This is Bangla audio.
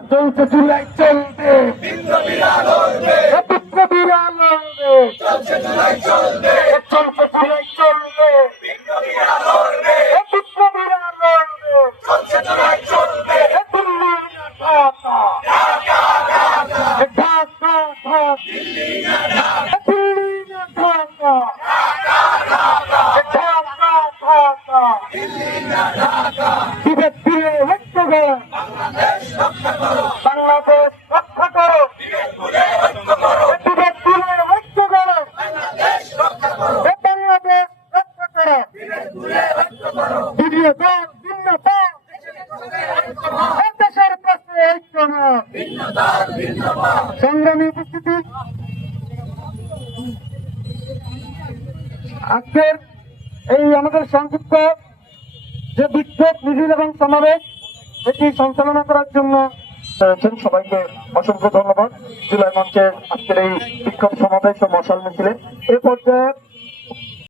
চলছে চুলাই চলবে, বিপ্লবীরা লড়বে, চলছে চুলাই চলবে, বিপ্লবীরা লড়বে, চলছে চুলাই চলবে, দিল্লি না ঢাকা, ঢাকা, দিল্লি না ঢাকা, দিল্লি না ঢাকা, বিভেদ দিয়ে ঐক্য করো, বাংলাদেশ রক্ষা করো, বাংলাদেশ রক্ষা করো, বিভেদ ভুলে ঐক্য করো, বিভেদ ভুলে ঐক্য করো, বাংলাদেশ রক্ষা করো, বাংলাদেশ রক্ষা করো, বিভেদ ভুলে ঐক্য করো, ভিডিও দল ভিন্নতা, দেশের প্রশ্নে ঐক্য না, ভিন্নতার ভিন্নতা। সংগ্রামী উপস্থিতি, আজকের এই আমাদের সংক্ষিপ্ত যে বিক্ষোভ মিছিল এবং সমাবেশ এটি সঞ্চালনা করার জন্য সবাইকে অসংখ্য ধন্যবাদ। জুলাই মঞ্চের আজকের এই বিক্ষোভ সমাবেশ ও মশাল মিছিলে এ পর্যায়ে